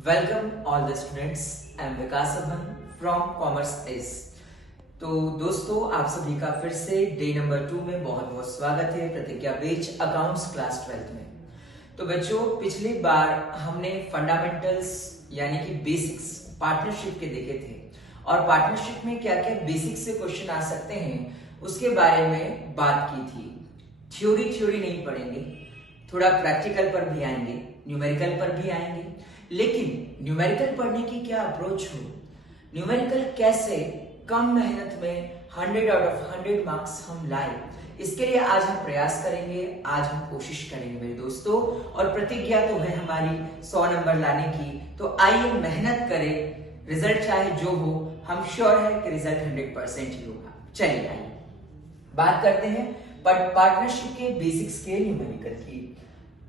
Welcome all the students. I am Vikas oven from commerce S. तो दोस्तों, आप सभी का फिर से डे नंबर 2 में बहुत बहुत स्वागत है प्रतिज्ञा बेच अकाउंट्स क्लास 12 में। तो बच्चों, पिछली बार हमने फंडामेंटल्स यानी कि बेसिक्स पार्टनरशिप के देखे थे और पार्टनरशिप में क्या क्या बेसिक्स से क्वेश्चन आ सकते हैं उसके बारे में बात की थी। थ्योरी नहीं पढ़ेंगे, थोड़ा प्रैक्टिकल पर भी आएंगे, न्यूमेरिकल पर भी आएंगे। लेकिन न्यूमेरिकल पढ़ने की क्या अप्रोच हो, न्यूमेरिकल कैसे कम मेहनत में 100 आउट ऑफ 100 मार्क्स हम लाए, इसके लिए आज हम प्रयास करेंगे, आज हम कोशिश करेंगे मेरे दोस्तों। और प्रतिज्ञा तो है हमारी 100 नंबर लाने की। तो आइए मेहनत करें, रिजल्ट चाहे जो हो, हम श्योर है कि रिजल्ट 100% ही होगा। चलिए आइए बात करते हैं पार्टनरशिप के बेसिक्स के न्यूमेरिकल की।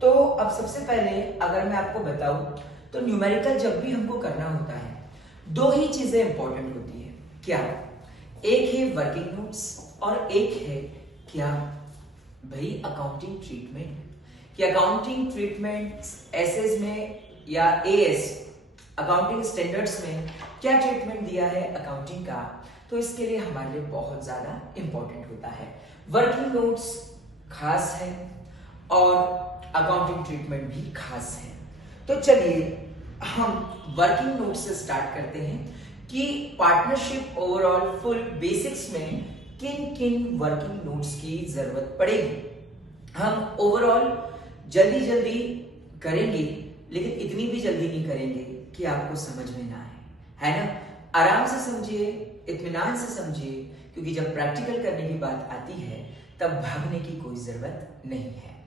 तो अब सबसे पहले अगर मैं आपको बताऊं तो न्यूमेरिकल जब भी हमको करना होता है दो ही चीजें इंपॉर्टेंट होती है। क्या? एक है वर्किंग नोट्स और एक है क्या भाई अकाउंटिंग ट्रीटमेंट। कि अकाउंटिंग ट्रीटमेंट एसएस में या एएस अकाउंटिंग स्टैंडर्ड्स में क्या ट्रीटमेंट दिया है अकाउंटिंग का, तो इसके लिए हमारे लिए बहुत ज्यादा इंपॉर्टेंट होता है। वर्किंग नोट्स खास है और अकाउंटिंग ट्रीटमेंट भी खास है। तो चलिए हम वर्किंग नोट से स्टार्ट करते हैं कि पार्टनरशिप ओवरऑल फुल बेसिक्स में किन किन वर्किंग नोट्स की जरूरत पड़ेगी। हम ओवरऑल जल्दी करेंगे, लेकिन इतनी भी जल्दी नहीं करेंगे कि आपको समझ में ना आए, है ना। आराम से समझिए, इत्मीनान से समझिए, क्योंकि जब प्रैक्टिकल करने की बात आती है तब भागने की कोई जरूरत नहीं है।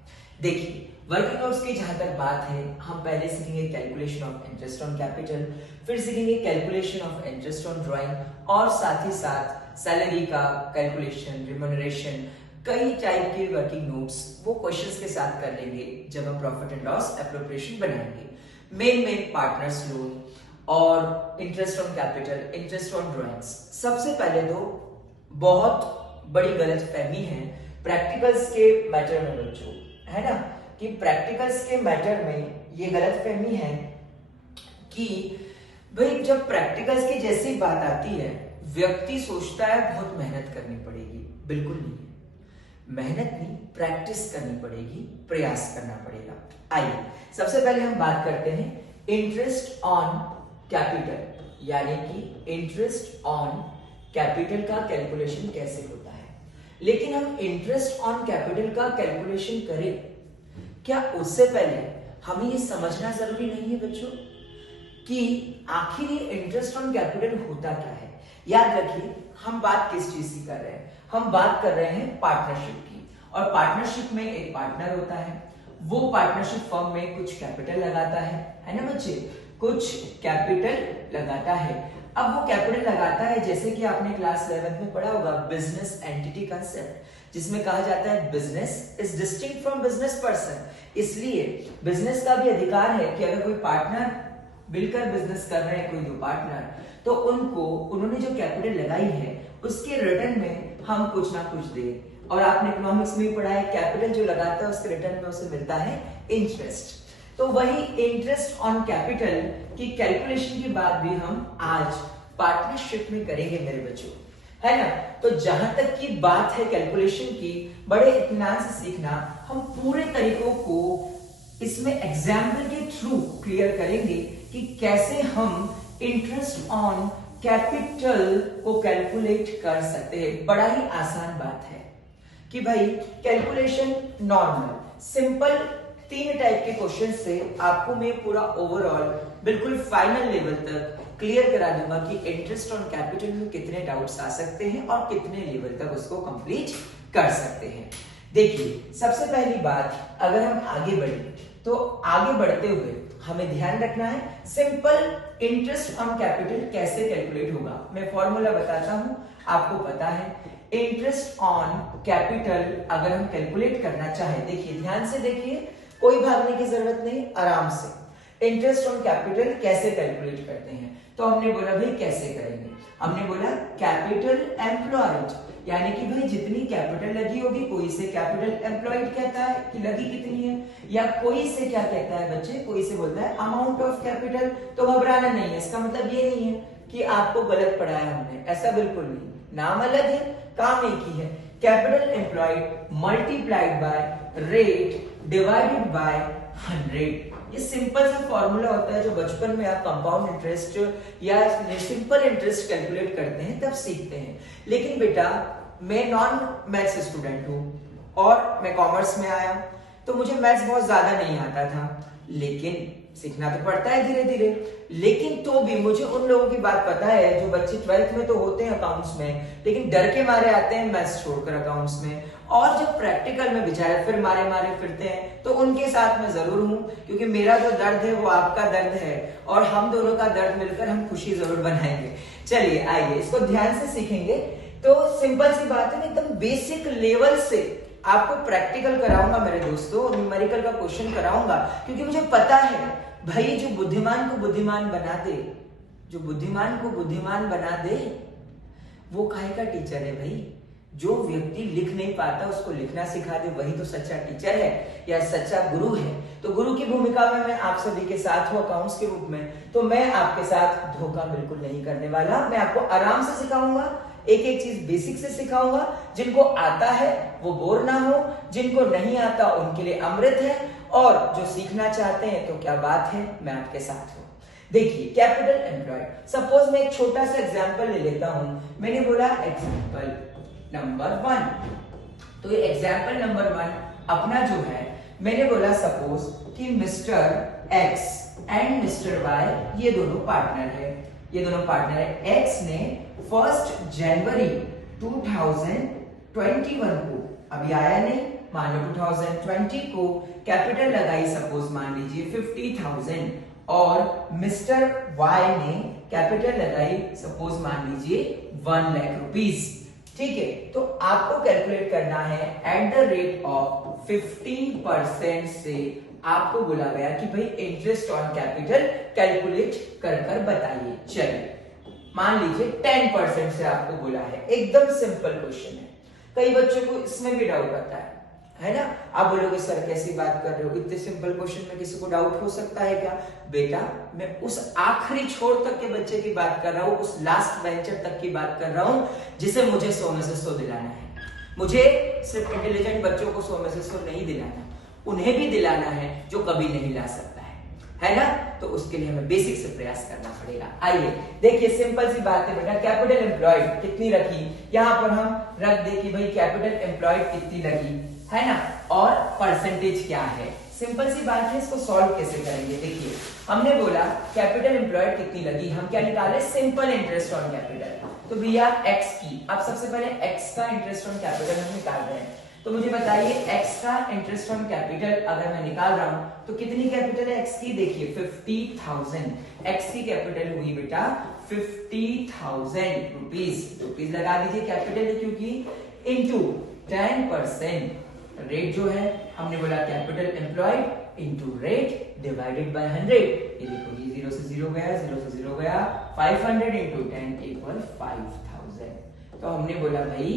देखिए, वर्किंग नोट्स की जहां तक बात है, हम पहले सीखेंगे calculation of interest on capital, फिर सीखेंगे calculation of interest on drawing और साथ ही साथ सैलरी का कैलकुलेशन, रिम्यूनरेशन, कई टाइप के वर्किंग नोट्स वो क्वेश्चंस के साथ कर लेंगे जब हम प्रॉफिट एंड लॉस एप्रोप्रिएशन बनाएंगे। मेन पार्टनर्स लोन और interest on capital, interest on drawings. सबसे पहले तो बहुत बड़ी गलतफहमी है प्रैक्टिकल्स के मैटर में बच्चों, है ना, कि प्रैक्टिकल्स के मैटर में ये गलतफहमी है कि भाई जब प्रैक्टिकल्स की जैसी बात आती है व्यक्ति सोचता है बहुत मेहनत करनी पड़ेगी। बिल्कुल नहीं, मेहनत नहीं, प्रैक्टिस करनी पड़ेगी, प्रयास करना पड़ेगा। आइए सबसे पहले हम बात करते हैं इंटरेस्ट ऑन कैपिटल, यानी कि इंटरेस्ट ऑन कैपिटल का कैलकुलेशन कैसे होता है। लेकिन हम इंटरेस्ट ऑन कैपिटल का कैलकुलेशन करें, क्या उससे पहले हमें ये समझना जरूरी नहीं है बच्चों कि आखिर ये इंटरेस्ट ऑन कैपिटल होता क्या है। याद रखिए, हम बात किस चीज की कर रहे हैं, हम बात कर रहे हैं पार्टनरशिप की। और पार्टनरशिप में एक पार्टनर होता है, वो पार्टनरशिप फर्म में कुछ कैपिटल लगाता है ना बच्चे, कुछ कैपिटल लगाता है। अब वो कैपिटल लगाता है, जैसे कि आपने क्लास 11 में पढ़ा होगा बिजनेस एंटिटी कंसेप्ट, जिसमें कहा जाता है business is distinct from business person. इसलिए बिजनेस का भी अधिकार है कि अगर कोई पार्टनर मिलकर बिजनेस कर रहे हैं, कोई दो पार्टनर, तो उन्होंने जो कैपिटल लगाई है उसके रिटर्न में हम कुछ ना कुछ दें। और आपने इकोनॉमिक्स में भी पढ़ा है, कैपिटल जो लगाता है उसके रिटर्न में उसे मिलता है इंटरेस्ट। तो वही इंटरेस्ट ऑन कैपिटल की कैलकुलेशन की बात भी हम आज पार्टनरशिप में करेंगे मेरे बच्चों, है ना। तो जहां तक की बात है कैलकुलेशन की, बड़े इत्मीनान से सीखना। हम पूरे तरीकों को इसमें एग्जाम्पल के थ्रू क्लियर करेंगे कि कैसे हम इंटरेस्ट ऑन कैपिटल को कैलकुलेट कर सकते हैं। बड़ा ही आसान बात है कि भाई कैलकुलेशन नॉर्मल सिंपल 3 टाइप के क्वेश्चन से आपको मैं पूरा ओवरऑल बिल्कुल फाइनल लेवल तक क्लियर करा दूंगा कि इंटरेस्ट ऑन कैपिटल में कितने डाउट्स आ सकते हैं और कितने लेवल तक उसको कंप्लीट कर सकते हैं। देखिए, सबसे पहली बात, अगर हम आगे बढ़े तो आगे बढ़ते हुए हमें ध्यान रखना है सिंपल इंटरेस्ट ऑन कैपिटल कैसे कैलकुलेट होगा। मैं फॉर्मूला बताता हूं, आपको पता है। इंटरेस्ट ऑन कैपिटल अगर हम कैलकुलेट करना चाहे, देखिए ध्यान से देखिए, कोई भागने की जरूरत नहीं, आराम से। इंटरेस्ट ऑन कैपिटल कैसे कैलकुलेट करते हैं, तो हमने बोला भाई कैसे करेंगे। हमने बोला कैपिटल एम्प्लॉयड यानी कि भाई जितनी कैपिटल लगी होगी, कोई से कैपिटल एम्प्लॉयड कहता है कि लगी कितनी है, या कोई से क्या कहता है बच्चे, कोई से बोलता है अमाउंट ऑफ कैपिटल। तो घबराना नहीं है, इसका मतलब ये नहीं है कि आपको गलत पढ़ाया हमने, ऐसा बिल्कुल नहीं, नाम अलग है काम एक ही है। Capital employed multiplied by rate divided by 100। ये सिंपल सा फॉर्मूला होता है जो बचपन में आप कंपाउंड इंटरेस्ट या सिंपल इंटरेस्ट कैलकुलेट करते हैं तब सीखते हैं। लेकिन बेटा मैं नॉन मैथ्स स्टूडेंट हूँ और मैं कॉमर्स में आया, तो मुझे मैथ्स बहुत ज्यादा नहीं आता था, लेकिन सीखना तो पड़ता है धीरे धीरे। लेकिन तो भी मुझे उन लोगों की बात पता है जो बच्चे 12th में तो होते हैं अकाउंट्स में, लेकिन डर के मारे आते हैं मैथ्स छोड़कर अकाउंट्स में, और जब प्रैक्टिकल में बेचारे फिर मारे मारे फिरते हैं, तो उनके साथ मैं जरूर हूं, क्योंकि मेरा जो दर्द है वो आपका दर्द है, और हम दोनों का दर्द मिलकर हम खुशी जरूर बनाएंगे। चलिए आइए इसको ध्यान से सीखेंगे। तो सिंपल सी बात है, एकदम बेसिक लेवल से आपको प्रैक्टिकल कराऊंगा मेरे दोस्तों, न्यूमेरिकल का क्वेश्चन कराऊंगा, क्योंकि मुझे पता है भाई जो बुद्धिमान को बुद्धिमान बना दे, जो बुद्धिमान को बुद्धिमान बना दे वो काहे का टीचर है भाई। जो व्यक्ति लिख नहीं पाता उसको लिखना सिखा दे, वही तो सच्चा टीचर है या सच्चा गुरु है। तो गुरु की भूमिका में मैं आप सभी के साथ हूं अकाउंट्स के रूप में, तो मैं आपके साथ धोखा बिल्कुल नहीं करने वाला। मैं आपको आराम से सिखाऊंगा, एक एक चीज बेसिक से सिखाऊंगा। जिनको आता है वो बोर ना हो, जिनको नहीं आता उनके लिए अमृत है, और जो सीखना चाहते हैं तो क्या बात है, मैं आपके साथ हूं। देखिए कैपिटल एम्प्लॉयड, सपोज मैं एक छोटा सा एग्जांपल ले लेता हूं। मैंने बोला एग्जांपल नंबर 1, तो ये एग्जांपल नंबर 1 अपना जो है, मैंने बोला सपोज कि mister X and mister Y ये दोनों पार्टनर है, ये दोनों पार्टनर है। एक्स ने 1 जनवरी 2021 को, अभी आया नहीं, मान लो 2020 को कैपिटल लगाई, सपोज मान लीजिए 50,000, और मिस्टर वाई ने कैपिटल लगाई सपोज मान लीजिए 1 लाख रुपीस। ठीक है, तो आपको कैलकुलेट करना है एट द रेट ऑफ 15% से। आपको बोला गया कि भाई इंटरेस्ट ऑन कैपिटल कैलकुलेट कर कर बताइए। चलिए मान लीजिए 10% से आपको बोला है, एकदम सिंपल क्वेश्चन है। कई बच्चों को इसमें भी डाउट आता है ना। आप बोलोगे सर कैसी बात कर रहे हो, इतने सिंपल क्वेश्चन में किसी को डाउट हो सकता है क्या? बेटा मैं उस आखिरी छोर तक के बच्चे की बात कर रहा हूं, उस लास्ट बेंचर तक की बात कर रहा हूं जिसे मुझे 100 में से 100 दिलाना है। मुझे सिर्फ इंटेलिजेंट बच्चों को 100 में से 100 नहीं दिलाना, उन्हें भी दिलाना है जो कभी नहीं ला सकता है ना। तो उसके लिए हमें बेसिक से प्रयास करना पड़ेगा। आइए देखिए सिंपल सी बात है बेटा, कैपिटल एम्प्लॉयड कितनी रखी, यहां पर हम रख दे कि भाई कैपिटल एम्प्लॉयड कितनी लगी, है ना, और परसेंटेज क्या है। सिंपल सी बात है, इसको सॉल्व कैसे करेंगे। देखिए हमने बोला कैपिटल एम्प्लॉयड कितनी लगी, हम क्या निकाले, सिंपल इंटरेस्ट ऑन कैपिटल। तो भैया एक्स की, अब सबसे पहले एक्स का इंटरेस्ट ऑन कैपिटल हम निकाल रहे हैं। तो मुझे बताइए एक्स का इंटरेस्ट ऑन कैपिटल अगर मैं निकाल रहा हूं तो कितनी कैपिटल है एक्स की, देखिए 50,000। एक्स की कैपिटल हुई बेटा 50,000 रुपीज। रुपीज लगा दीजिए कैपिटल है क्योंकि, इंटू 10%। रेट जो है हमने बोला capital employed into rate divided by 100। ये देखो ये 0 से 0 गया, 0 से 0 गया, 500 इंटू 10 इक्वल 5000। तो हमने बोला भाई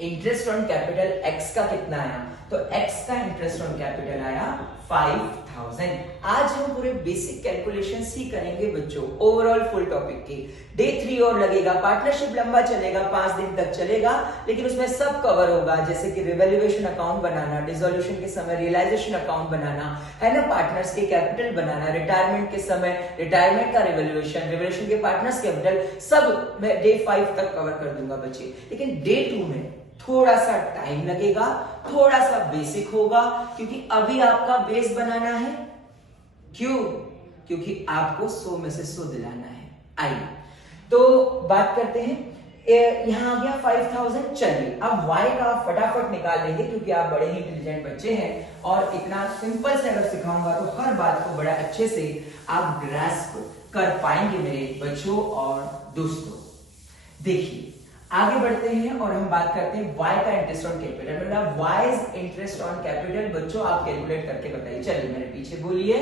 इंटरेस्ट ऑन कैपिटल एक्स का कितना आया, तो एक्स का इंटरेस्ट ऑन कैपिटल आया 5000। आज हम पूरे बेसिक कैलकुलेशन ही करेंगे बच्चों, ओवरऑल फुल टॉपिक की। डे 3 और लगेगा, पार्टनरशिप लंबा चलेगा, 5 दिन तक चलेगा, लेकिन उसमें सब कवर होगा, जैसे कि रिवैल्यूएशन अकाउंट बनाना, डिसोल्यूशन के समय रियलाइजेशन अकाउंट बनाना, है ना, पार्टनर्स के कैपिटल बनाना, रिटायरमेंट के समय रिटायरमेंट का रिवैल्यूएशन, रिवैल्यूएशन के पार्टनर्स कैपिटल, सब मैं डे 5 तक कवर कर दूंगा बच्चे। लेकिन डे 2 में थोड़ा सा टाइम लगेगा, थोड़ा सा बेसिक होगा, क्योंकि अभी आपका बेस बनाना है। क्यों? क्योंकि आपको 100 में से 100 दिलाना है। आइए तो बात करते हैं, यहां आ गया 5000। चलिए अब y का फटाफट निकाल लेंगे क्योंकि आप बड़े ही इंटेलिजेंट बच्चे हैं, और इतना सिंपल से अगर सिखाऊंगा तो हर बात को बड़ा अच्छे से आप ग्रास्प कर पाएंगे मेरे बच्चों और दोस्तों। देखिए आगे बढ़ते हैं और हम बात करते हैं y का इंटरेस्ट ऑन कैपिटल। मतलब y इंटरेस्ट ऑन कैपिटल बच्चों आप कैलकुलेट करके बताइए। चलिए मेरे पीछे बोलिए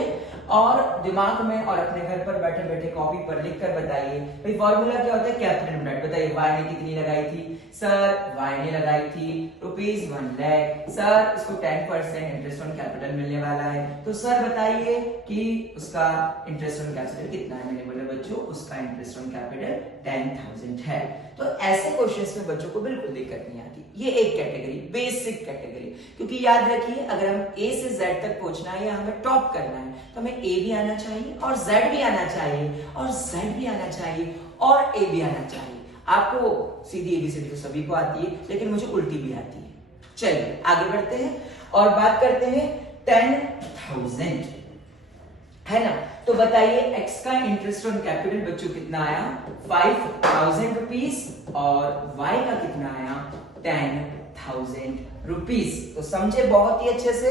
और दिमाग में और अपने घर पर बैठे बैठे कॉपी पर लिख कर बताइए। भाई फॉर्मूला क्या होता है कैपिटल ब्रैकेट। बताइए y ने कितनी लगाई थी सर? y ने लगाई थी ₹1 लाख। सर इसको 10% इंटरेस्ट ऑन कैपिटल मिलने वाला है, तो सर बताइए कि उसका इंटरेस्ट ऑन कैपिटल कितना है? मैंने बोला बच्चों उसका इंटरेस्ट ऑन कैपिटल 10,000 है। तो ऐसे क्वेश्चंस में बच्चों को बिल्कुल दिक्कत नहीं आती। ये एक कैटेगरी, बेसिक कैटेगरी, क्योंकि याद रखिए अगर हम ए से जेड तक पहुंचना है या हमें टॉप करना है तो हमें ए भी आना चाहिए और जेड भी आना चाहिए और जेड भी आना चाहिए और ए भी आना चाहिए। आपको सीधी एबीसीडी तो सभी को आती है, लेकिन मुझे उल्टी भी आती है। चलिए आगे बढ़ते हैं और बात करते हैं 10,000 है ना। तो बताइए x का इंटरेस्ट ऑन कैपिटल बच्चों कितना आया? 5,000 रुपीज और y का कितना आया? 10,000 रुपीज। तो समझे बहुत ही अच्छे से।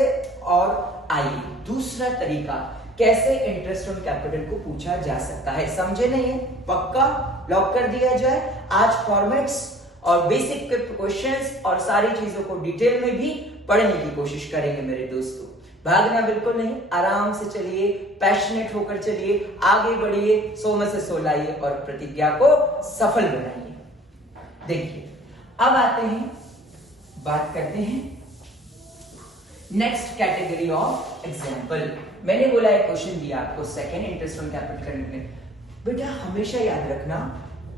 और आइए दूसरा तरीका कैसे इंटरेस्ट ऑन कैपिटल को पूछा जा सकता है। समझे नहीं है? पक्का लॉक कर दिया जाए। आज फॉर्मेट्स और बेसिक क्वेश्चंस और सारी चीजों को डिटेल में भी पढ़ने की कोशिश करेंगे मेरे दोस्तों। भागना बिल्कुल नहीं, आराम से चलिए, पैशनेट होकर चलिए, आगे बढ़िए, 100 में से 100 लाइए और प्रतिज्ञा को सफल बनाइए। देखिए अब आते हैं, बात करते हैं नेक्स्ट कैटेगरी ऑफ एग्जाम्पल। मैंने बोला एक क्वेश्चन दिया आपको सेकेंड इंटरेस्ट ऑन कैपिटल करने। बेटा हमेशा याद रखना,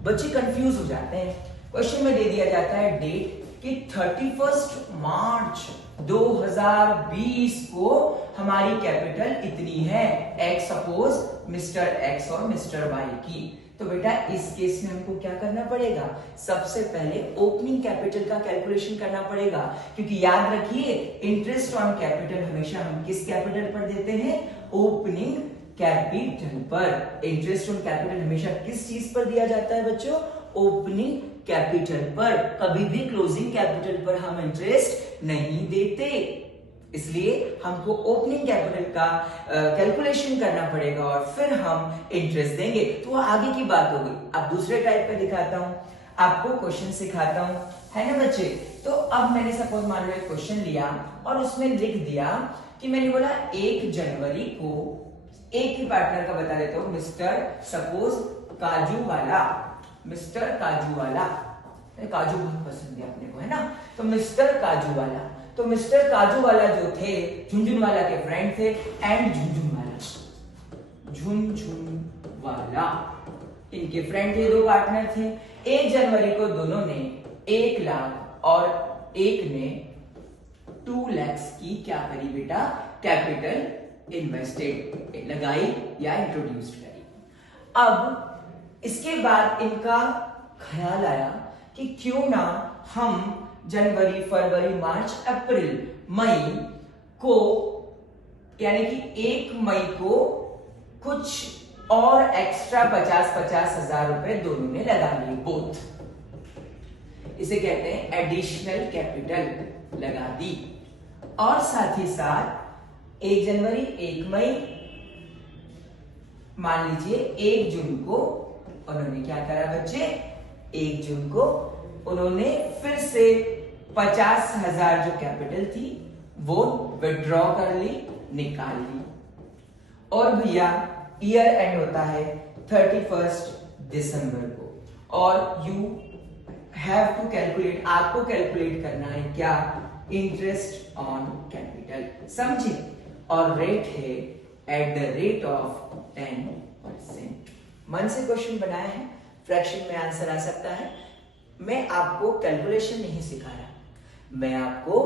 बच्चे कंफ्यूज हो जाते हैं। क्वेश्चन में दे दिया जाता है डेट कि 31 मार्च 2020 को हमारी कैपिटल इतनी है, एक्स सपोज मिस्टर एक्स और मिस्टर वाई की। तो बेटा इस केस में हमको क्या करना पड़ेगा? सबसे पहले ओपनिंग कैपिटल का कैलकुलेशन करना पड़ेगा, क्योंकि याद रखिए इंटरेस्ट ऑन कैपिटल हमेशा हम किस कैपिटल पर देते हैं? ओपनिंग कैपिटल पर। इंटरेस्ट ऑन कैपिटल हमेशा किस चीज पर दिया जाता है बच्चों? ओपनिंग कैपिटल पर। कभी भी क्लोजिंग कैपिटल पर हम इंटरेस्ट नहीं देते, इसलिए हमको ओपनिंग कैपिटल का कैलकुलेशन करना पड़ेगा और फिर हम इंटरेस्ट देंगे। तो वो आगे की बात होगी। अब दूसरे टाइप का दिखाता हूं आपको, क्वेश्चन सिखाता हूं, है ना बच्चे। तो अब मैंने सपोज मान लो एक क्वेश्चन लिया और उसमें लिख दिया कि मैंने बोला 1 जनवरी को एक ही पार्टनर का बता देता हूं, मिस्टर सपोज काजू वाला, मिस्टर काजू वाला, काजू बहुत पसंद है अपने को, है ना। तो मिस्टर काजू वाला, तो मिस्टर काजू वाला जो थे झुनझुनवाला के फ्रेंड थे, एंड झुनझुनवाला इनके फ्रेंड थे, 2 पार्टनर थे। 1 जनवरी को दोनों ने 1 लाख और एक ने 2 लाख की क्या करी बेटा? कैपिटल इन्वेस्टेड, लगाई या इंट्रोड्यूस करी। अब इसके बाद इनका ख्याल आया कि क्यों ना हम जनवरी, फरवरी, मार्च, अप्रैल, मई को, यानी कि 1 मई को कुछ और एक्स्ट्रा 50-50 हजार रुपए दोनों ने लगा लिए, बोथ। इसे कहते हैं एडिशनल कैपिटल लगा दी। और साथ ही साथ 1 जनवरी, 1 मई, मान लीजिए 1 जून को उन्होंने क्या करा बच्चे? 1 जून को उन्होंने फिर से 50,000 जो कैपिटल थी वो विड्रॉ कर ली, निकाल ली। और भैया ईयर एंड होता है 31 दिसंबर को और यू हैव टू कैलकुलेट, आपको कैलकुलेट करना है क्या? इंटरेस्ट ऑन कैपिटल, समझे। और रेट है एट द रेट ऑफ 10%। मन से क्वेश्चन बनाया है, फ्रैक्शन में आंसर आ सकता है। मैं आपको कैलकुलेशन नहीं सिखा रहा, मैं आपको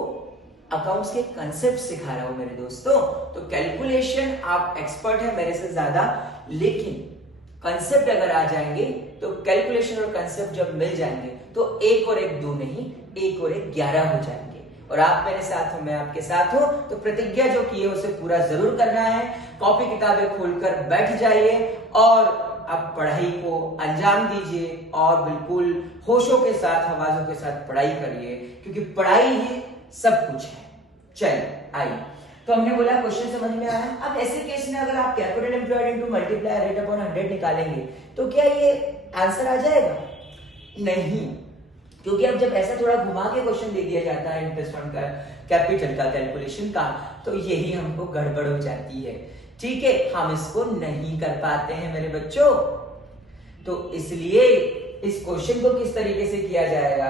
अकाउंट्स के कंसेप्ट सिखा रहा हूं मेरे दोस्तों। तो कैलकुलेशन आप एक्सपर्ट है मेरे से ज्यादा, लेकिन कंसेप्ट अगर आ जाएंगे तो कैलकुलेशन और कंसेप्ट जब मिल जाएंगे तो 1 और 1 2 नहीं, 1 और 1 11 हो जाएंगे। और आप मेरे साथ हो, मैं आपके साथ हूं, तो प्रतिज्ञा जो की है उसे पूरा जरूर करना है। कॉपी किताबें खोलकर बैठ जाइए और आप पढ़ाई को अंजाम दीजिए और बिल्कुल होशों के साथ, आवाजों के साथ पढ़ाई करिए, क्योंकि पढ़ाई ही सब कुछ है। चलिए आइए, तो हमने बोला क्वेश्चन समझ में आया। अब ऐसे केस में अगर आप capital employed into multiply rate upon 100 निकालेंगे तो क्या ये आंसर आ जाएगा? नहीं, क्योंकि अब जब ऐसा थोड़ा घुमा के क्वेश्चन दे दिया जाता है इंटरेस्ट ऑन कैपिटल का कैलकुलेशन का, तो यही हमको गड़बड़ हो जाती है। ठीक है, हम इसको नहीं कर पाते हैं मेरे बच्चों। तो इसलिए इस क्वेश्चन को किस तरीके से किया जाएगा,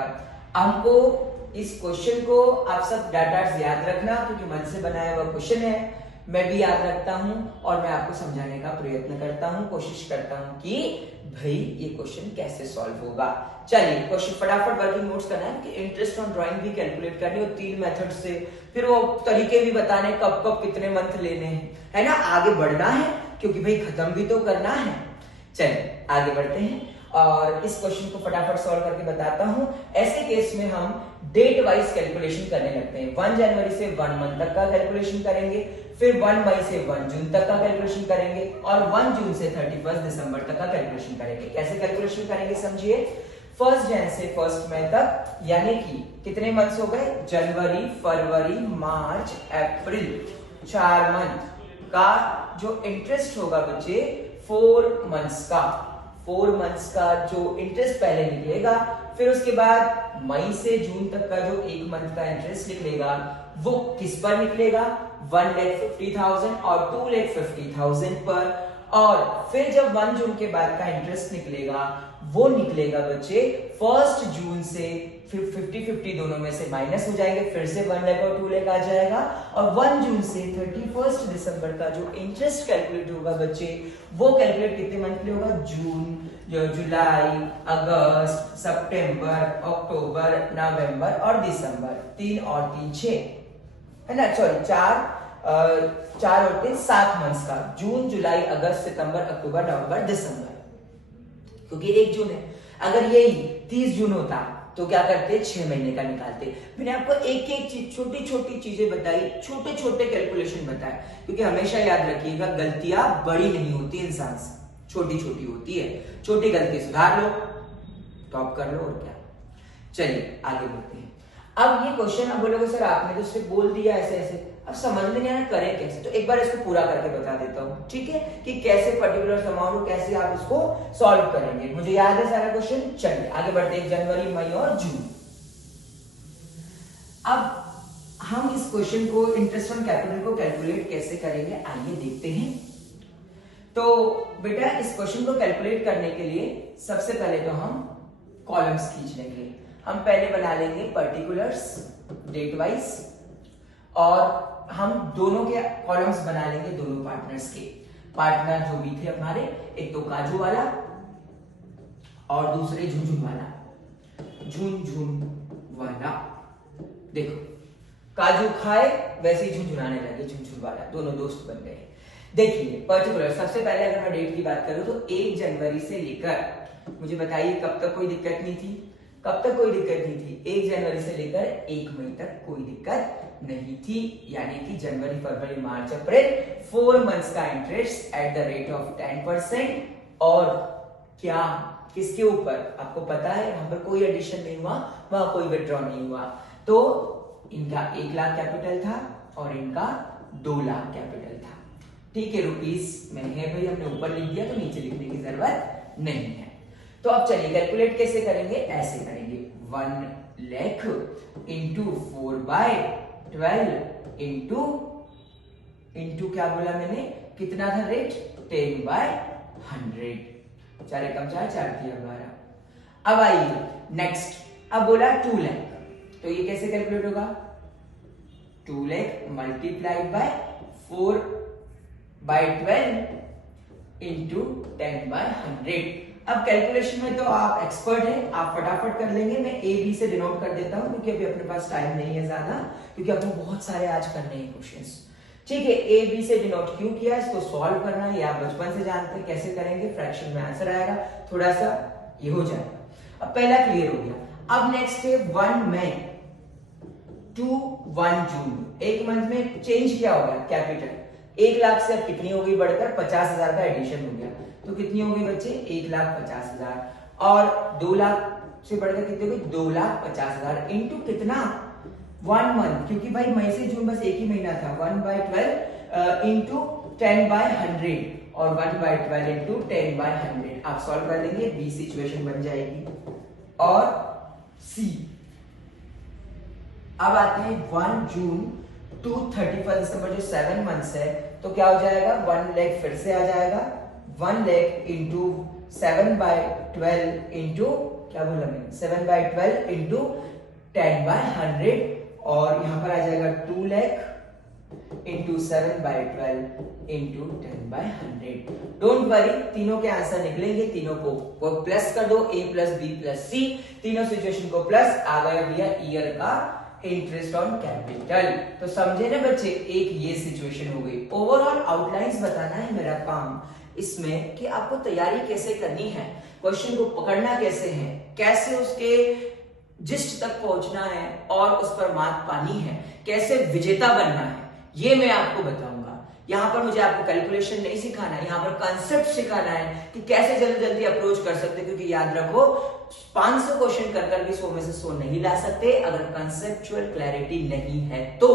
हमको इस क्वेश्चन को आप सब डाटा याद रखना, क्योंकि मन से बनाया हुआ क्वेश्चन है, मैं भी याद रखता हूं और मैं आपको समझाने का प्रयत्न करता हूं, कोशिश करता हूं कि भाई ये क्वेश्चन कैसे सॉल्व होगा। चलिए क्वेश्चन फटाफट वर्किंग नोट्स करना है कि इंटरेस्ट ऑन ड्राइंग भी कैलकुलेट करनी है 3 मेथड से, फिर वो तरीके भी बताने कब कब कितने मंथ लेने हैं, है ना, आगे बढ़ना है क्योंकि भाई खत्म भी तो करना है। चलिए आगे बढ़ते हैं और इस क्वेश्चन को फटाफट सॉल्व करके बताता हूं। ऐसे केस में हम डेट वाइज कैलकुलेशन करने लगते हैं। 1 जनवरी से 1 मंथ तक का कैलकुलेशन करेंगे, फिर 1 मई से 1 जून तक का कैलकुलेशन करेंगे और 1 जून से 31 दिसंबर तक का कैलकुलेशन करेंगे। कैसे कैलकुलेशन करेंगे समझिए। 1 जन से 1 मई तक, यानी कि कितने मंथ्स हो गए, जनवरी, फरवरी, मार्च, अप्रैल, 4 मंथ का जो इंटरेस्ट होगा बच्चे 4 मंथ्स का जो इंटरेस्ट पहले निकलेगा, फिर उसके बाद मई से जून तक का जो 1 मंथ का इंटरेस्ट निकलेगा वो किस पर निकलेगा, 1,50,000 और 2,50,000 पर। और फिर जब 1 जून के बाद का इंटरेस्ट निकलेगा वो निकलेगा बच्चे 1 जून से, फिर 50-50 दोनों में से माइनस हो जाएंगे, फिर से 1 लाख और 2 लाख आ जाएगा। और 1 जून से 31 दिसंबर का जो इंटरेस्ट कैलकुलेट होगा बच्चे, वो कैलकुलेट कितने मंथली होगा, जून, जुलाई, अगस्त, सितंबर, अक्टूबर, नवंबर और दिसंबर। 3 और 3 6 है ना, सॉरी 4 और 3 7 मंथ्स का, जून, जुलाई, अगस्त, सितंबर, अक्टूबर, नवंबर, दिसंबर। क्योंकि 1 जून है, अगर यही 30 जून होता तो क्या करते, 6 महीने का निकालते। मैंने आपको एक एक चीज, छोटी छोटी चीजें बताई, छोटे छोटे कैलकुलेशन बताए, क्योंकि हमेशा याद रखिएगा गलतियां बड़ी नहीं होती इंसान से, छोटी छोटी होती है। छोटी गलती सुधार लो, टॉप कर लो, और क्या। चलिए आगे बढ़ते हैं। अब ये क्वेश्चन आप बोलोगे सर आपने तो सिर्फ बोल दिया ऐसे ऐसे, अब समझ में नहीं आ रहा करें कैसे, तो एक बार इसको पूरा करके बता देता हूं, ठीक है, कि कैसे पर्टिकुलर अमाउंट को कैसे आप इसको सॉल्व करेंगे। मुझे याद है सारा क्वेश्चन। चलिए आगे बढ़ते हैं। जनवरी, मई और जून। अब हम इस क्वेश्चन को इंटरेस्ट ऑन कैपिटल को कैलकुलेट कैसे करेंगे, आइए देखते हैं। तो बेटा इस क्वेश्चन को कैलकुलेट करने के लिए सबसे पहले तो हम कॉलम्स खींच लेंगे। हम पहले बना लेंगे पर्टिकुलर्स डेट वाइज, और हम दोनों के कॉलम्स बना लेंगे दोनों पार्टनर्स के। पार्टनर जो भी थे हमारे, एक तो काजू वाला और दूसरे झुनझुन वाला। देखो काजू खाए वैसे ही झुनझुनाने लगे, झुनझुन वाला, दोनों दोस्त बन गए। देखिए पर्टिकुलर, सबसे पहले अगर मैं डेट की बात करूं तो 1 जनवरी से लेकर, मुझे बताइए कब तक कोई दिक्कत नहीं थी, कब तक कोई दिक्कत नहीं थी, 1 जनवरी से लेकर 1 मई तक कोई दिक्कत नहीं थी, यानी कि जनवरी, फरवरी, मार्च, अप्रैल 4 मंथ्स का interest at the rate of 10%। और क्या, किसके ऊपर, आपको पता है वहां पर कोई एडिशन नहीं हुआ, वहां कोई विड्रॉ नहीं हुआ, तो इनका 1 लाख कैपिटल था और इनका 2 लाख कैपिटल था। ठीक है, रुपीस में है भाई, हमने ऊपर लिख दिया तो नीचे लिखने की जरूरत नहीं है। तो अब चलिए कैलकुलेट कैसे करेंगे, ऐसे करेंगे 1 लाख इंटू 4/12 इंटू क्या बोला मैंने, कितना था रेट, 10/100। 4 एकम 4, 4 दिया 12। अब आइए नेक्स्ट, अब बोला 2 लाख, तो ये कैसे कैलकुलेट होगा, 2 लाख मल्टीप्लाइड बाय 4/12 इंटू 10/100। अब कैलकुलेशन में तो आप एक्सपर्ट हैं, आप फटाफट कर लेंगे। मैं ए बी से डिनोट कर देता हूं क्योंकि अभी अपने पास टाइम नहीं है ज्यादा, क्योंकि आपको बहुत सारे आज करने हैं क्वेश्चंस। ठीक है, ए बी से डिनोट क्यों किया, इसको सॉल्व करना है, ये आप बचपन से जानते हैं कैसे करेंगे। फ्रैक्शन में आंसर आएगा, थोड़ा सा ये हो जाएगा। अब पहला क्लियर हो गया। अब नेक्स्ट है 1 मई टू 1 जून, 1 मंथ में चेंज क्या हो गया, कैपिटल 1 लाख से अब कितनी हो गई बढ़कर, 50,000 का एडिशन हो गया, तो कितनी हो गई बच्चे, 1,50,000। और 2 लाख से बढ़कर कितनी हो गई, 2,50,000 इंटू कितना, 1 मंथ, क्योंकि भाई मई से जून बस एक ही महीना था, 1/12 इंटू 10/100 और 1/12 इंटू 10/100। आप सॉल्व कर लेंगे, बी सिचुएशन बन जाएगी। और सी। अब आते हैं 1 जून टू 31 दिसंबर, जो 7 मंथ्स है, तो क्या हो जाएगा 1 लाख फिर से आ जाएगा, 1 लाख इंटू 7/12 इंटू क्या बोला मैंने 7/12 इंटू 10/100, और यहां पर आ जाएगा 2 lakh into 7/12 into 10/100। Don't worry, तीनों के आंसर निकलेंगे, तीनों को प्लस कर दो, a प्लस बी प्लस सी, तीनों सिचुएशन को प्लस, आ गया भैया ईयर का इंटरेस्ट ऑन कैपिटल। तो समझे ना बच्चे, एक ये सिचुएशन हो गई। ओवरऑल आउटलाइंस बताना है मेरा काम इसमें कि आपको तैयारी कैसे करनी है, क्वेश्चन को पकड़ना कैसे है, कैसे उसके जिस्ट तक पहुंचना है और उस पर मार्क पानी है, कैसे विजेता बनना है, ये मैं आपको बताऊंगा। यहां पर मुझे आपको कैलकुलेशन नहीं सिखाना है, यहां पर कॉन्सेप्ट सिखाना है कि कैसे जल्दी जल्दी अप्रोच कर सकते, क्योंकि याद रखो 500 क्वेश्चन कर भी 100 में से 100 नहीं ला सकते अगर कंसेप्चुअल क्लैरिटी नहीं है तो।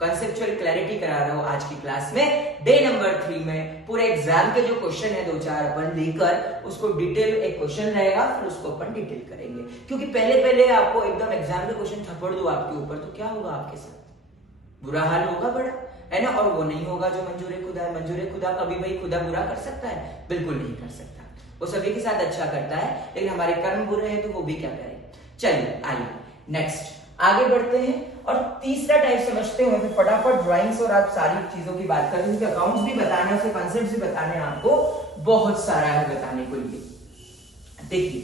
कंसेप्चुअल क्लैरिटी करा रहा हूं आज की क्लास में। डे नंबर 3 में पूरे एग्जाम के जो क्वेश्चन है 2-4 अपन लेकर उसको डिटेल, एक क्वेश्चन रहेगा फिर उसको अपन डिटेल करेंगे, क्योंकि पहले आपको एकदम एग्जाम के क्वेश्चन थपड़ दो आपके ऊपर तो क्या होगा, आपके साथ बुरा हाल होगा बड़ा, है ना। और वो नहीं होगा जो मंजूर खुदा है। मंजूर खुदा कभी भाई खुदा बुरा कर सकता है? बिल्कुल नहीं कर सकता, वो सभी के साथ अच्छा करता है, लेकिन हमारे कर्म बुरे हैं तो वो भी क्या करें। चलिए आइए नेक्स्ट आगे बढ़ते हैं और तीसरा टाइप समझते हुए फिर फटाफट ड्राइंग्स और आप सारी चीजों की बात करें, क्योंकि अकाउंट्स भी बताने हैं, उसके कॉन्सेप्ट्स भी बताने हैं, आपको बहुत सारा है बताने को लिए। देखिए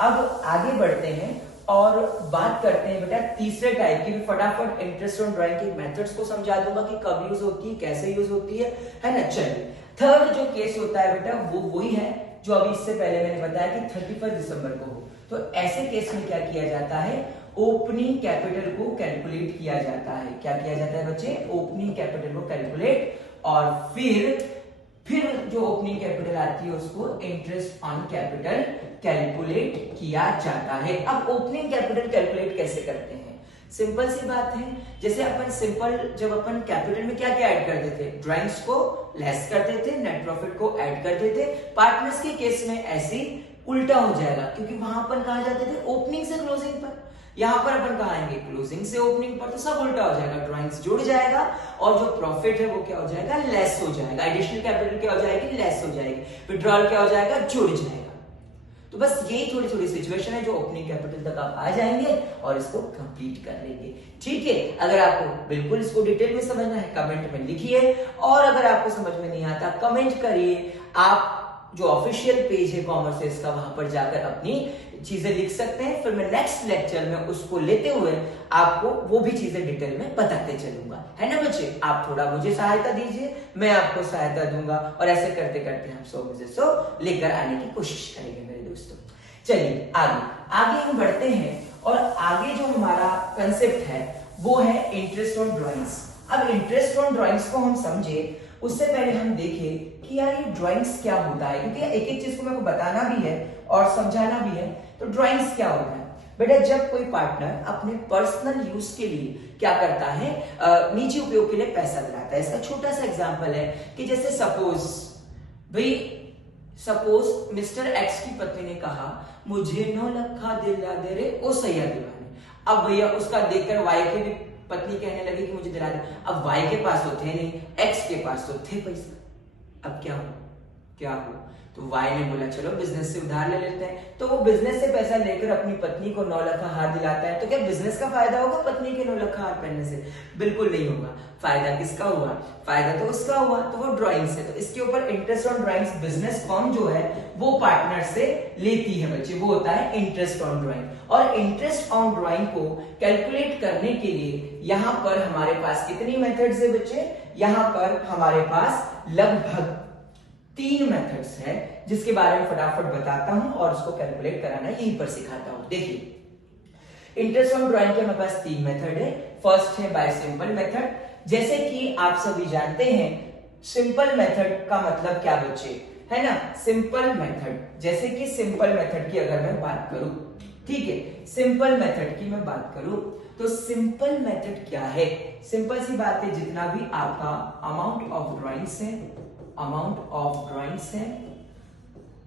अब आगे बढ़ते हैं और बात करते हैं बेटा तीसरे टाइप की। फटाफट इंटरेस्ट ऑन ड्राइंग के मेथड्स को समझा दूंगा कि कब यूज होती है, कैसे यूज होती है ना। चलिए थर्ड जो केस होता है बेटा वो वही है जो अभी इससे पहले मैंने बताया कि 31 दिसंबर को हो। तो ऐसे केस में क्या किया जाता है, ओपनिंग कैपिटल को कैलकुलेट किया जाता है। क्या किया जाता है बच्चे, ओपनिंग कैपिटल को कैलकुलेट, और फिर जो ओपनिंग कैपिटल आती है उसको इंटरेस्ट ऑन कैपिटल कैलकुलेट किया जाता है। अब ओपनिंग कैपिटल कैलकुलेट कैसे करते हैं, सिंपल सी बात है। जैसे जब अपन कैपिटल में क्या क्या ऐड करते थे, ड्राइंग्स को लेस करते थे, नेट प्रॉफिट को ऐड करते थे। पार्टनर्स के केस में ऐसे उल्टा हो जाएगा, क्योंकि वहां अपन कहा जाते थे ओपनिंग से क्लोजिंग पर, यहां पर अपन कहा आएंगे क्लोजिंग से ओपनिंग पर, तो सब उल्टा हो जाएगा। ड्राइंग्स जुड़ जाएगा और जो प्रॉफिट है वो क्या हो जाएगा, लेस हो जाएगा। एडिशनल कैपिटल क्या हो जाएगी, लेस हो जाएगी। विड्रॉल क्या हो जाएगा, जुड़ जाएगा। तो बस यही थोड़ी थोड़ी सिचुएशन है जो ओपनिंग कैपिटल तक आप आ जाएंगे और इसको कंप्लीट कर लेंगे। ठीक है, अगर आपको बिल्कुल इसको डिटेल में समझना है कमेंट में लिखिए, और अगर आपको समझ में नहीं आता कमेंट करिए। आप जो ऑफिशियल पेज है कॉमर्स का, वहां पर जाकर अपनी चीजें लिख सकते हैं, फिर मैं नेक्स्ट लेक्चर में उसको लेते हुए आपको वो भी चीजें डिटेल में बताते चलूंगा, है ना बच्चे। आप थोड़ा मुझे सहायता दीजिए, मैं आपको सहायता दूंगा, और ऐसे करते करते हम 100 में से 100 लेकर आने की कोशिश करेंगे मेरे दोस्तों। चलिए आगे हम बढ़ते हैं, और आगे जो हमारा कंसेप्ट है वो है इंटरेस्ट ऑन ड्राइंग्स। अब इंटरेस्ट ऑन ड्राइंग्स को हम समझे उससे पहले हम देखें कि यार ये ड्राइंग्स क्या होता है, क्योंकि एक एक चीज को मेरे को बताना भी है और समझाना भी है। तो ड्राइंग्स क्या होता है बेटा, जब कोई पार्टनर अपने पर्सनल यूज के लिए क्या करता है, निजी उपयोग के लिए पैसा दिलाता है। इसका छोटा सा एग्जांपल है कि जैसे सपोज मिस्टर एक्स की पत्नी ने कहा मुझे 9 लाख दिला दे रे ओ सैया दीवाने। अब भैया उसका देखकर वाई की भी पत्नी कहने लगी कि मुझे दिला दे। अब वाई के पास तो थे नहीं, एक्स के पास तो थे पैसा। अब क्या हो तो वाई ने बोला चलो बिजनेस से उधार ले लेते हैं। तो वो बिजनेस से पैसा लेकर अपनी पत्नी को 9 लाख हार दिलाता है। तो क्या बिजनेस का फायदा होगा पत्नी के 9 लाख हार पहनने से? बिल्कुल नहीं होगा। फायदा किसका हुआ? फायदा तो उसका हुआ, तो वो ड्राइंग से। तो इसके ऊपर interest on drawings business firm जो है वो पार्टनर से लेती है बच्चे, वो होता है इंटरेस्ट ऑन ड्राइंग। और इंटरेस्ट ऑन ड्राइंग को कैलकुलेट करने के लिए यहाँ पर हमारे पास कितनी मेथड्स है बच्चे? यहाँ पर हमारे पास लगभग 3 मेथड्स है, जिसके बारे में फटाफट बताता हूं और उसको कैलकुलेट कराना यहीं पर सिखाता हूं। देखिए इंटरेस्ट ऑन ड्राइंग के हमारे पास 3 मेथड है। फर्स्ट है बाय सिंपल मेथड। जैसे कि आप सभी जानते हैं सिंपल मेथड का मतलब क्या बच्चे, है ना? सिंपल मेथड, जैसे कि सिंपल मेथड की अगर मैं बात करूं, ठीक है, सिंपल मेथड की मैं बात करूं तो सिंपल मेथड क्या है? सिंपल सी बात है, जितना भी आपका अमाउंट ऑफ ड्राइंग्स है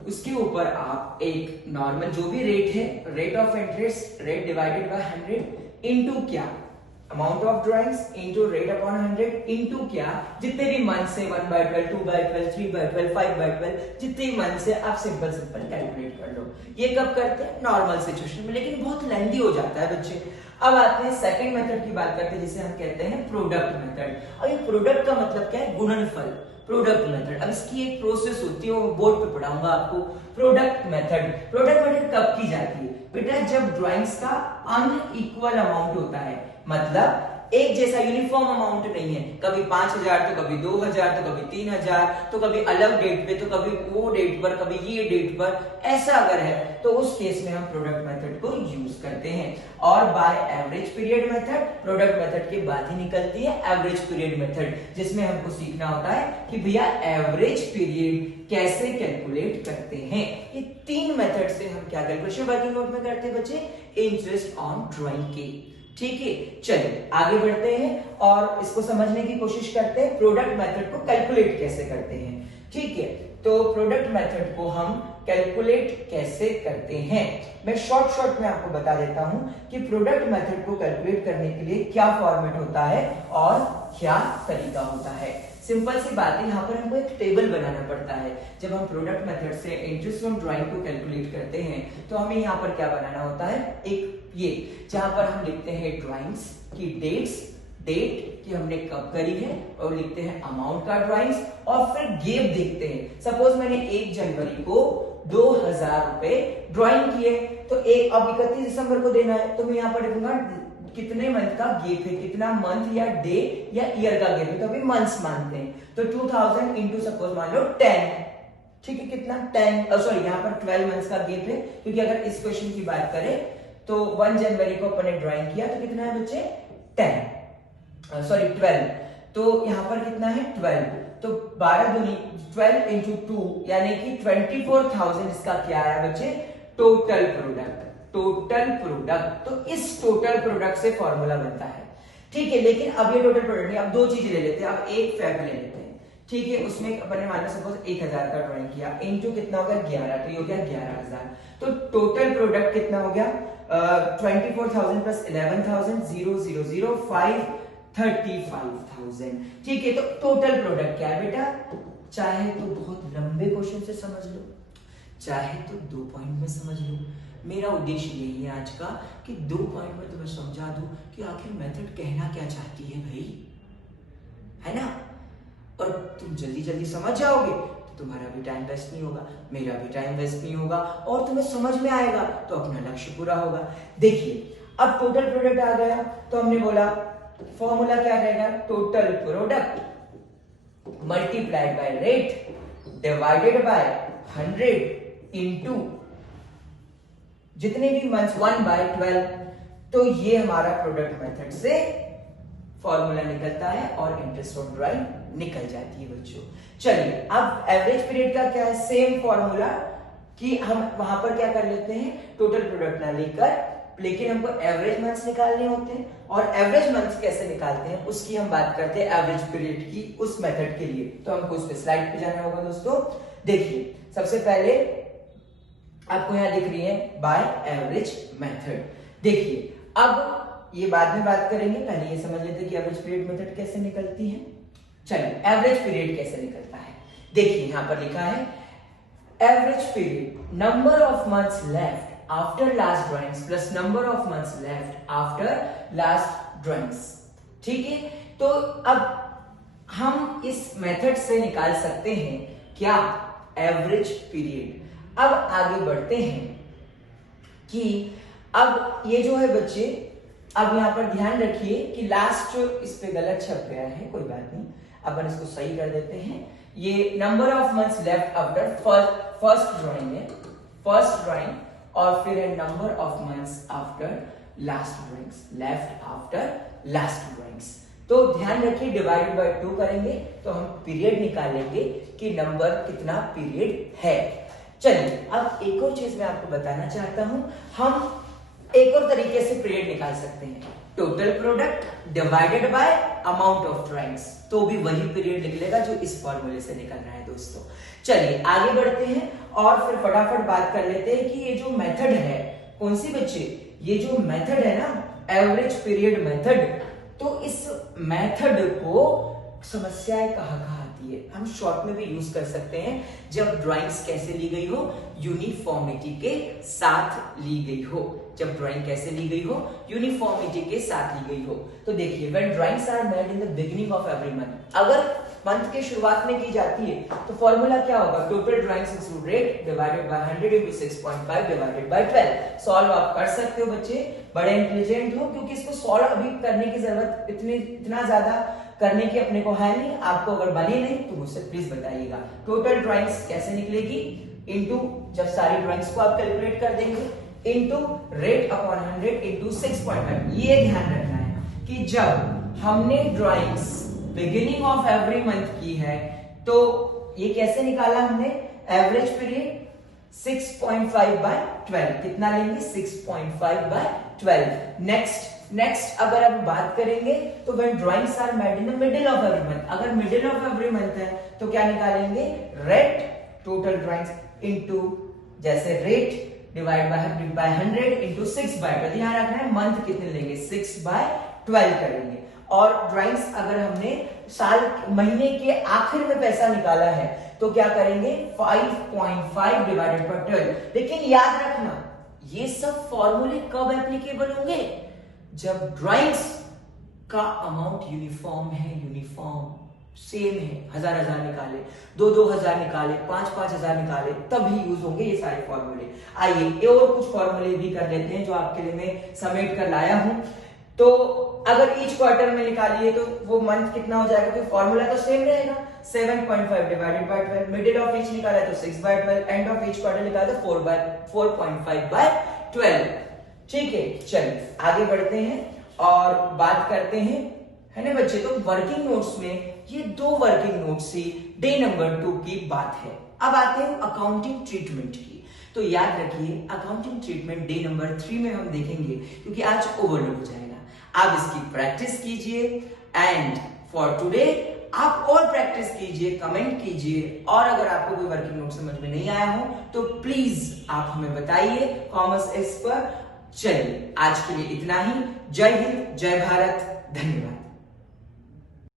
उसके ऊपर आप एक नॉर्मल जो भी रेट है, rate of interest, rate divided by 100 into क्या, amount of drawings into rate upon 100 into क्या, जितने भी मंथ से 1/12, 2/12, 3/12, 5/12, जितने मंथ से आप सिंपल कैलकुलेट कर लो। ये कब करते हैं? नॉर्मल सिचुएशन में, लेकिन बहुत लेंथी हो जाता है बच्चे। अब आते हैं सेकंड मेथड की बात करते हैं, जिसे हम कहते हैं प्रोडक्ट मेथड। और ये प्रोडक्ट का मतलब क्या है? गुणनफल, प्रोडक्ट मेथड। अब इसकी एक प्रोसेस होती है, वो बोर्ड पे पढ़ाऊंगा आपको। प्रोडक्ट मेथड, प्रोडक्ट मेथड कब की जाती है बेटा? जब ड्राइंग्स का अनइक्वल अमाउंट होता है, मतलब एक जैसा यूनिफॉर्म अमाउंट नहीं है, कभी 5000 तो कभी 2000 तो कभी 3000 तो कभी अलग डेट पे तो कभी वो डेट पर कभी ये डेट पर, ऐसा अगर है तो उस केस में हम प्रोडक्ट मेथड को यूज करते हैं। और by average period method, product method के बाद ही निकलती है एवरेज पीरियड मेथड, जिसमें हमको सीखना होता है कि भैया एवरेज पीरियड कैसे कैलकुलेट करते हैं। ये तीन मेथड से हम क्या कैलकुलेशन वर्किंग नोट में करते हैं बच्चे? इंटरेस्ट ऑन ड्राइंग की। ठीक है, चलिए आगे बढ़ते हैं और इसको समझने की कोशिश करते हैं प्रोडक्ट मेथड को कैलकुलेट कैसे करते हैं। ठीक है, तो प्रोडक्ट मेथड को हम कैलकुलेट कैसे करते हैं, मैं शॉर्ट में आपको बता देता हूं कि प्रोडक्ट मेथड को कैलकुलेट करने के लिए क्या फॉर्मेट होता है और क्या तरीका होता है। सिंपल सी बात है, यहाँ पर हमको एक टेबल बनाना पड़ता है। जब हम प्रोडक्ट मेथड से इंटरेस्ट ऑन ड्राइंग को कैलकुलेट करते हैं तो हमें यहाँ पर क्या बनाना होता है? एक ये जहां पर हम लिखते हैं ड्राइंग्स की डेट कि हमने कब करी है, और लिखते हैं अमाउंट का ड्राइंग्स, और फिर गेप देखते हैं। सपोज मैंने 1 जनवरी को 2000 रुपए ड्राइंग किए, तो अब 31 दिसंबर को देना है, तो मैं यहाँ पर लिखूंगा कितने मंथ का गेप है, कितना मंथ या डे या ईयर का गेप है, तो अभी मंथ्स मानते हैं। तो 2000 इंटू सपोज मान लो 10, ठीक है, कितना 10 सॉरी यहाँ पर 12 मंथ्स का गेप है, क्योंकि अगर इस क्वेश्चन की बात करें तो 1 जनवरी को अपने ड्राइंग किया तो कितना है बच्चे? 12, तो यहां पर कितना है? 12, तो 12 दूनी 12 इंटू 2 यानी कि 24,000 इसका क्या आया बच्चे? Total product. तो इस टोटल प्रोडक्ट से फॉर्मूला बनता है। ठीक है, लेकिन अब ये टोटल प्रोडक्ट नहीं, अब दो चीजें ले लेते हैं, अब एक फैक्ट ले लेते हैं। ठीक है, उसमें अपने मान लो सपोज 1000 का ड्राइंग किया, इनटू कितना हो गया? 11, तो ये हो गया 11000। तो टोटल प्रोडक्ट कितना हो गया? 24,000 प्लस 11,000 0 0 0 5 35,000। ठीक है, तो टोटल प्रोडक्ट क्या है बेटा? चाहे तो बहुत लंबे क्वेश्चन से समझ लो, चाहे तो 2 पॉइंट में समझ लो। मेरा उद्देश्य यही है आज का कि 2 पॉइंट में तुम्हें समझा दूं कि आखिर मेथड कहना क्या चाहती है भाई, है ना। और तुम जल्दी समझ जाओगे तो तुम्हारा भी टाइम वेस्ट नहीं होगा, मेरा भी टाइम वेस्ट नहीं होगा, और तुम्हें समझ में आएगा तो अपना लक्ष्य पूरा होगा। देखिए, अब टोटल प्रोडक्ट आ गया, तो हमने बोला फॉर्मूला क्या रहेगा? Total product multiplied by rate divided by 100 into जितने भी मंथ्स 1/12। तो ये हमारा प्रोडक्ट मेथड से फॉर्मूला निकलता है और इंटरेस्ट ऑन ड्राइंग निकल जाती है बच्चों। चलिए, अब एवरेज पीरियड का क्या है? सेम फॉर्मूला कि हम वहां पर क्या कर लेते हैं? टोटल प्रोडक्ट ना लेकर, लेकिन हमको एवरेज मंथ्स निकालने होते हैं, और एवरेज मंथ्स कैसे निकालते हैं उसकी हम बात करते हैं एवरेज पीरियड की उस मेथड के लिए। तो हमको उस पे स्लाइड पे जाना होगा दोस्तों। देखिए, सबसे पहले आपको यहां दिख रही है बाय एवरेज मेथड। देखिए, अब ये बाद में बात करेंगे, पहले ये समझ लेते हैं कि एवरेज पीरियड मेथड कैसे निकलती है। चलिए, एवरेज पीरियड कैसे निकलता है? देखिए, यहां पर लिखा है average period number of months left after last drawings plus number of months left after last drawings. ठीक है, तो अब हम इस मेथड से निकाल सकते हैं क्या? Average period. अब आगे बढ़ते हैं कि अब ये जो है बच्चे, अब यहां पर ध्यान रखिए कि लास्ट इस पे गलत छप गया है, कोई बात नहीं, अपन इसको सही कर देते हैं। ये number of months left after first drawing है, फर्स्ट ड्राइंग, और फिर है number of months after last drawings, left after last drawings. तो ध्यान रखिए, डिवाइडेड बाय 2 करेंगे तो हम पीरियड निकालेंगे कि नंबर कितना पीरियड है। चलिए, अब एक और चीज मैं आपको बताना चाहता हूं, हम एक और तरीके से पीरियड निकाल सकते हैं। Total product divided by amount of drawings, तो भी वही पीरियड निकलेगा जो इस फॉर्मूले से निकल रहा है दोस्तों। चलिए आगे बढ़ते हैं और फिर फटाफट बात कर लेते हैं कि ये जो मेथड है, कौन सी बच्चे, ये जो मेथड है ना एवरेज पीरियड मेथड, तो इस मेथड को समस्याएं कहाँ आती है, हम शॉर्ट में भी यूज कर सकते हैं जब ड्राइंग्स कैसे ली गई हो, यूनिफॉर्मिटी के साथ ली गई हो। जब ड्राइंग कैसे ली गई हो, यूनिफॉर्मिटी के साथ ली गई हो। तो देखिए when drawings are made in the beginning of every month, अगर मंथ के शुरुआत में की जाती है तो फॉर्मूला क्या होगा, total drawings include rate divided by 100 into 6.5 divided by 12। Solve आप कर सकते हो बच्चे, बड़े इंटेलिजेंट हो, क्योंकि इसको सॉल्व अभी करने की जरूरत इतना ज्यादा करने की अपने को है नहीं। आपको अगर बने नहीं तो मुझसे प्लीज बताइएगा। टोटल ड्राइंग्स कैसे निकलेगी, इनटू जब सारी ड्राइंग्स को आप कैलकुलेट कर देंगे, इनटू रेट अपॉन 100 इनटू 6.5। ये ध्यान रखना है कि जब हमने drawings beginning of every month की है तो ये कैसे निकाला हमने, एवरेज पीरियड 6.5 by 12, कितना लेंगे 6.5 by 12। नेक्स्ट अगर हम बात करेंगे तो when drawings are made in the middle of every month, अगर मिडिल ऑफ एवरी मंथ है तो क्या निकालेंगे, रेट टोटल ड्राइंग्स इनटू जैसे rate divide by 100 into 6 by 12। ध्यान रखना है मंथ कितने लेंगे, 6 by 12 करेंगे। और ड्राइंग्स अगर हमने साल महीने के आखिर में पैसा निकाला है तो क्या करेंगे, 5.5 डिवाइडेड बाय 12। लेकिन याद रखना ये सब फॉर्मूले कब एप्लीकेबल होंगे, जब ड्राइंग्स का अमाउंट यूनिफॉर्म है, यूनिफॉर्म सेम है, 1000 निकाले, 2,000 निकाले, 5,000 निकाले, तभी यूज होंगे ये सारे फॉर्मूले। आइए और कुछ फॉर्मूले भी कर लेते हैं जो आपके लिए मैं समेट कर लाया हूं। तो अगर ईच क्वार्टर में निकालिए तो वो मंथ कितना हो जाएगा, तो फॉर्मूला तो सेम रहेगा, 7.5 divided by 12। Middle of each निकाला तो 6 by 12, end of each quarter निकाला तो 4.5 by 12। ठीक है, चलिए आगे बढ़ते हैं और बात करते हैं, है ना बच्चे। तो वर्किंग नोट्स में ये 2 वर्किंग नोट्स थी डे नंबर 2 की बात है। अब आते हैं अकाउंटिंग ट्रीटमेंट की। तो याद रखिए अकाउंटिंग ट्रीटमेंट डे नंबर 3 में हम देखेंगे, क्योंकि आज ओवरलोड हो जाएगा। आप इसकी प्रैक्टिस कीजिए एंड फॉर टुडे आप और प्रैक्टिस कीजिए, कमेंट कीजिए, और अगर आपको कोई वर्किंग नोट समझ में नहीं आया हो तो प्लीज आप हमें बताइए कॉमर्स एस पर। चलिए आज के लिए इतना ही। जय हिंद, जय भारत, धन्यवाद।